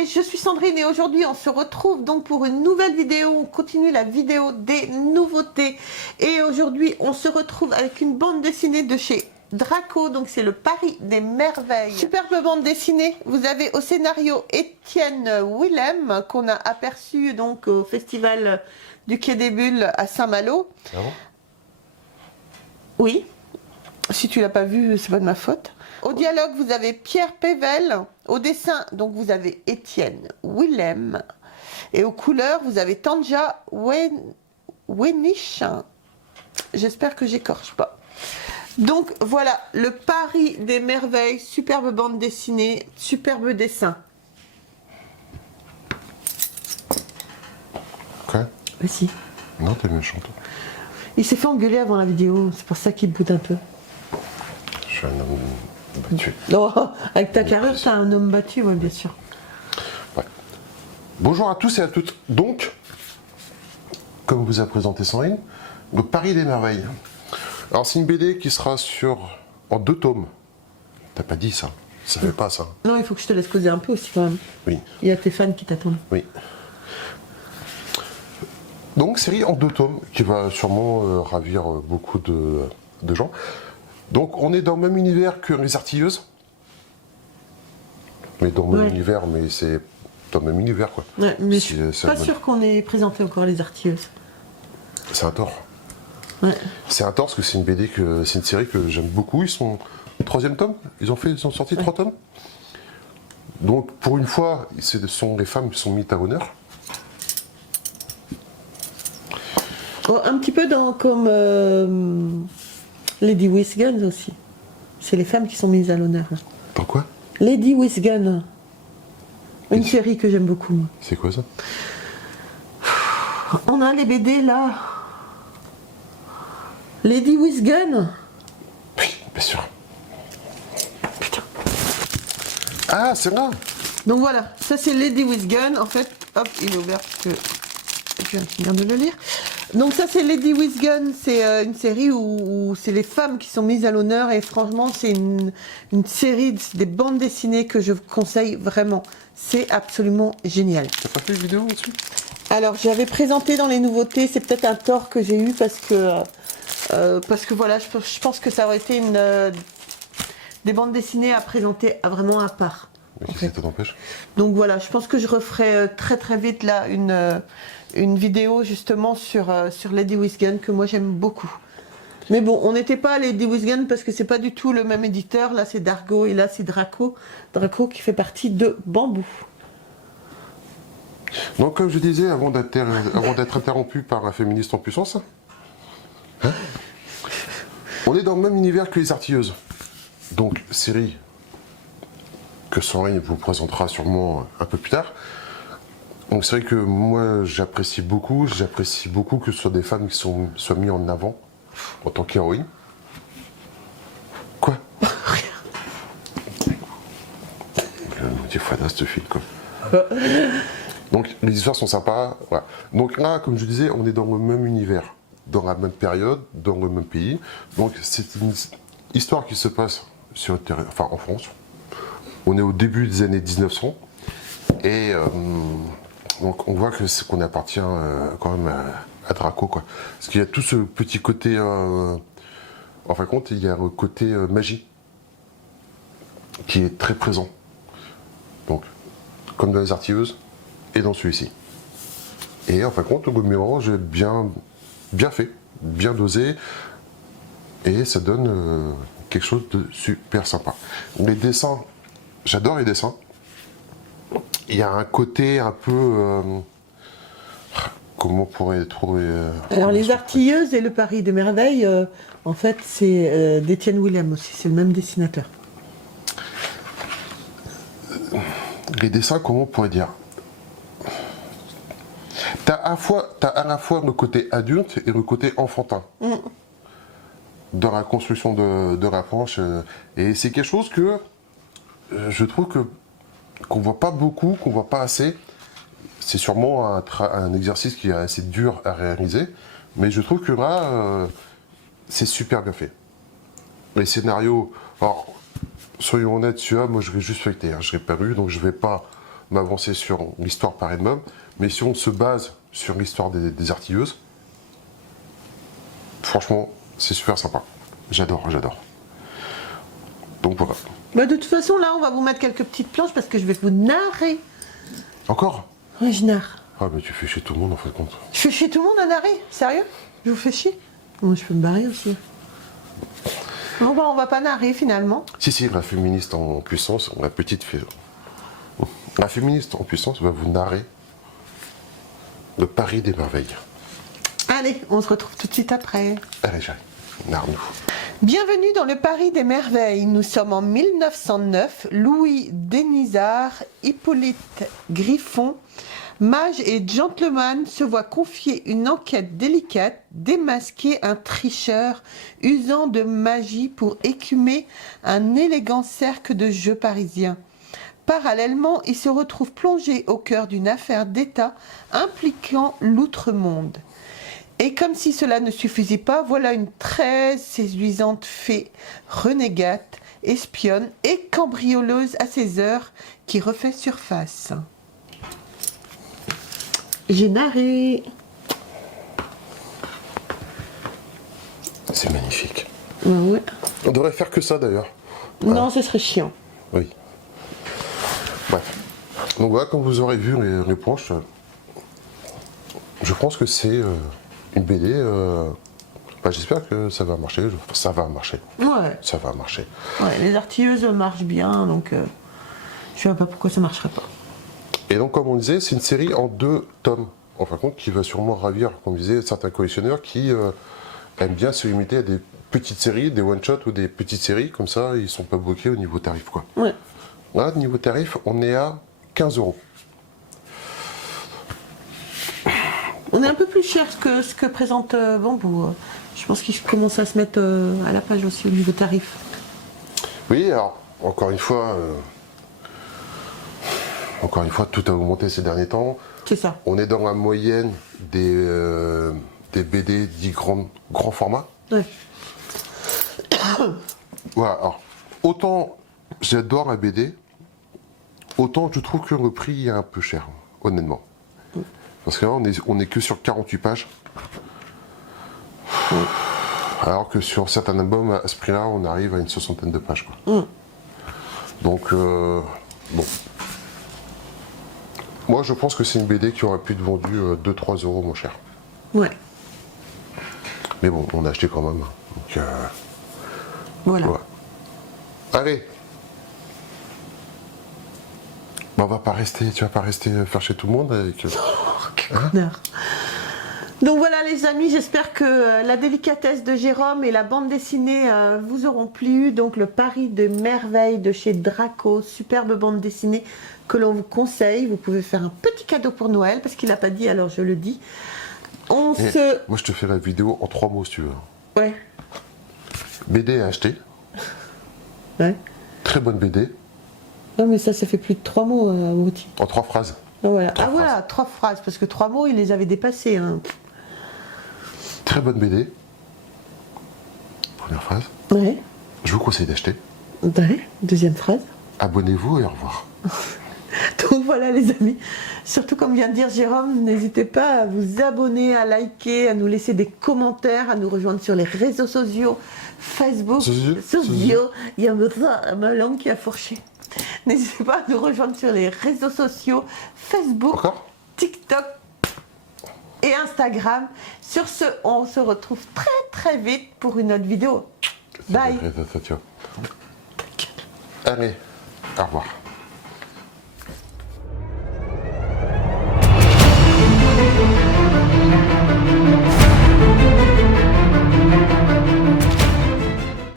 abonnés, je suis Sandrine et aujourd'hui on se retrouve donc pour une nouvelle vidéo. On continue la vidéo des nouveautés et aujourd'hui on se retrouve avec une bande dessinée de chez Draco, donc c'est le Paris des merveilles. Superbe bande dessinée. Vous avez au scénario Étienne Willem qu'on a aperçu donc au festival du Quai des Bulles à Saint-Malo. Ah bon? Oui, si tu l'as pas vu, c'est pas de ma faute. Au dialogue, vous avez Pierre Pével. Au dessin, donc vous avez Étienne Willem. Et aux couleurs, vous avez Tanja Wenich. J'espère que j'écorche pas. Donc voilà, le Paris des merveilles, superbe bande dessinée, superbe dessin. Quoi? Vas-y. Non, t'es méchante. Il s'est fait engueuler avant la vidéo, c'est pour ça qu'il boude un peu. Je suis un homme battu. Non, avec ta carrure, t'es un homme battu, oui, bien sûr. Ouais. Bonjour à tous et à toutes. Donc, comme vous a présenté Sandrine, le Paris des merveilles. Alors, c'est une BD qui sera en 2 tomes. T'as pas dit ça? Ça fait pas ça. Non, il faut que je te laisse causer un peu aussi quand même. Oui. Il y a tes fans qui t'attendent. Oui. Donc, série en 2 tomes qui va sûrement ravir beaucoup de gens. Donc, on est dans le même univers que Les Artilleuses. Mais dans le même univers, mais c'est dans le même univers, quoi. Ouais, mais je suis pas sûre qu'on ait présenté encore Les Artilleuses. C'est un tort. Ouais. C'est un tort parce que c'est une BD c'est une série que j'aime beaucoup. Ils sont 3e tome. Ils ont sorti 3 tomes. Donc, pour une fois, ce sont les femmes qui sont mises à l'honneur. Oh, un petit peu comme Lady with Guns aussi. C'est les femmes qui sont mises à l'honneur. Pourquoi? Lady with Guns. Une série que j'aime beaucoup, moi. C'est quoi ça? On a les BD là. Lady with Gun. Oui, bien sûr. Putain. Ah, c'est là. Donc voilà, ça c'est Lady with Gun. En fait, hop, il est ouvert parce que je viens de finir de le lire. Donc ça c'est Lady with Gun, c'est une série où c'est les femmes qui sont mises à l'honneur et franchement c'est une série, des bandes dessinées que je vous conseille vraiment. C'est absolument génial. T'as pas fait de vidéo là-dessus? Alors j'avais présenté dans les nouveautés, c'est peut-être un tort que j'ai eu parce que voilà, je pense que ça aurait été des bandes dessinées à présenter vraiment à part. Mais qu'est-ce que ça t'empêche? Donc voilà, je pense que je referai très très vite là une vidéo justement sur Lady with Gun que moi j'aime beaucoup. Mais bon, on n'était pas à Lady with Gun parce que c'est pas du tout le même éditeur. Là c'est Dargo et là c'est Draco. Draco qui fait partie de Bambou. Donc, comme je disais, avant d'être interrompu par un féministe en puissance, hein, on est dans le même univers que Les Artilleuses. Donc, série que Sandrine vous présentera sûrement un peu plus tard. Donc, c'est vrai que moi, j'apprécie beaucoup que ce soit des femmes qui soient mises en avant en tant qu'héroïnes. Quoi? Dieu fada ce film, quoi. Donc les histoires sont sympas, voilà. Donc là, comme je disais, on est dans le même univers, dans la même période, dans le même pays. Donc c'est une histoire qui se passe en France. On est au début des années 1900 et donc on voit qu'on appartient quand même à Draco, quoi. Parce qu'il y a tout ce petit côté, en fin de compte, il y a le côté magie qui est très présent. Donc comme dans Les Artilleuses. Et dans celui-ci. Et en fin de compte, le mélange est bien fait, bien dosé, et ça donne quelque chose de super sympa. Les dessins, j'adore les dessins. Il y a un côté un peu... comment on pourrait trouver... Alors les Artilleuses et le Paris des merveilles, en fait c'est d'Étienne Willem aussi, c'est le même dessinateur. Les dessins, comment on pourrait dire? T'as à la fois le côté adulte et le côté enfantin dans la construction de la planche. Et c'est quelque chose que je trouve qu'on voit pas beaucoup, qu'on voit pas assez. C'est sûrement un exercice qui est assez dur à réaliser, mais je trouve que là, c'est super bien fait. Les scénarios, alors soyons honnêtes, celui-là, moi je l'ai juste feuilleté, hein, je l'ai pas lu, donc je vais pas m'avancer sur l'histoire par elle-même, mais si on se base sur l'histoire des artilleuses, franchement, c'est super sympa. J'adore. Donc voilà. Bah, de toute façon, là, on va vous mettre quelques petites planches parce que je vais vous narrer. Encore? Oui, je narre. Ah, mais tu fais chier tout le monde en fait compte. Je fais chier tout le monde à narrer? Sérieux? Je vous fais chier? Moi, je peux me barrer aussi. Bon, bah, on va pas narrer finalement. Si, la féministe en puissance, la féministe en puissance va vous narrer le Paris des merveilles. Allez, on se retrouve tout de suite après. Allez, j'arrive. Narre-nous. Bienvenue dans le Paris des merveilles. Nous sommes en 1909. Louis Denisard, Hippolyte Griffon, mage et gentleman se voient confier une enquête délicate, démasquer un tricheur usant de magie pour écumer un élégant cercle de jeux parisiens. Parallèlement, il se retrouve plongé au cœur d'une affaire d'État impliquant l'outre-monde. Et comme si cela ne suffisait pas, voilà une très séduisante fée, renégate, espionne et cambrioleuse à ses heures qui refait surface. J'ai narré. C'est magnifique. Ouais. On devrait faire que ça d'ailleurs. Non, ce serait chiant. Oui. Bref. Donc voilà, comme vous aurez vu les planches, je pense que c'est une BD. J'espère que ça va marcher. Ça va marcher. Ouais. Ça va marcher. Ouais, les artilleuses marchent bien, donc je ne vois pas pourquoi ça ne marcherait pas. Et donc, comme on disait, c'est une série en 2 tomes. En fin de compte, qui va sûrement ravir, comme on disait, certains collectionneurs qui aiment bien se limiter à des petites séries, des one-shots ou des petites séries. Comme ça, ils ne sont pas bloqués au niveau tarif, quoi. Ouais. Là, niveau tarif, on est à 15 €. On est un peu plus cher que ce que présente Bambou. Je pense qu'il commence à se mettre à la page aussi au niveau tarif. Oui, alors, encore une fois, tout a augmenté ces derniers temps. C'est ça. On est dans la moyenne des BD dits grand format. Ouais. Voilà, alors, autant j'adore la BD, autant je trouve que le prix est un peu cher, honnêtement. Parce que là, on est que sur 48 pages. Alors que sur certains albums, à ce prix-là, on arrive à une 60aine de pages, quoi. Donc, bon. Moi, je pense que c'est une BD qui aurait pu être vendue 2-3 € moins cher. Ouais. Mais bon, on a acheté quand même. Donc, Voilà. ouais. Allez. Bon, tu vas pas rester faire chez tout le monde avec. Connard. Donc voilà les amis, j'espère que la délicatesse de Jérôme et la bande dessinée vous auront plu. Donc le Paris de merveille de chez Draco, superbe bande dessinée que l'on vous conseille. Vous pouvez faire un petit cadeau pour Noël parce qu'il n'a pas dit, alors je le dis. Moi je te fais la vidéo en 3 mots si tu veux. Ouais. BD à acheter. Ouais. Très bonne BD. Non mais ça fait plus de 3 mots Mouti. En 3 phrases. Ah, voilà. 3 phrases. Voilà, 3 phrases, parce que 3 mots, il les avait dépassés. Hein. Très bonne BD. Première phrase. Ouais. Je vous conseille d'acheter. Ouais. Deuxième phrase. Abonnez-vous et au revoir. Donc voilà les amis, surtout comme vient de dire Jérôme, n'hésitez pas à vous abonner, à liker, à nous laisser des commentaires, à nous rejoindre sur les réseaux sociaux, Facebook, sociaux, il y a ma langue qui a fourché. N'hésitez pas à nous rejoindre sur les réseaux sociaux, Facebook, Encore TikTok et Instagram. Sur ce, on se retrouve très très vite pour une autre vidéo. Bye. Allez, au revoir.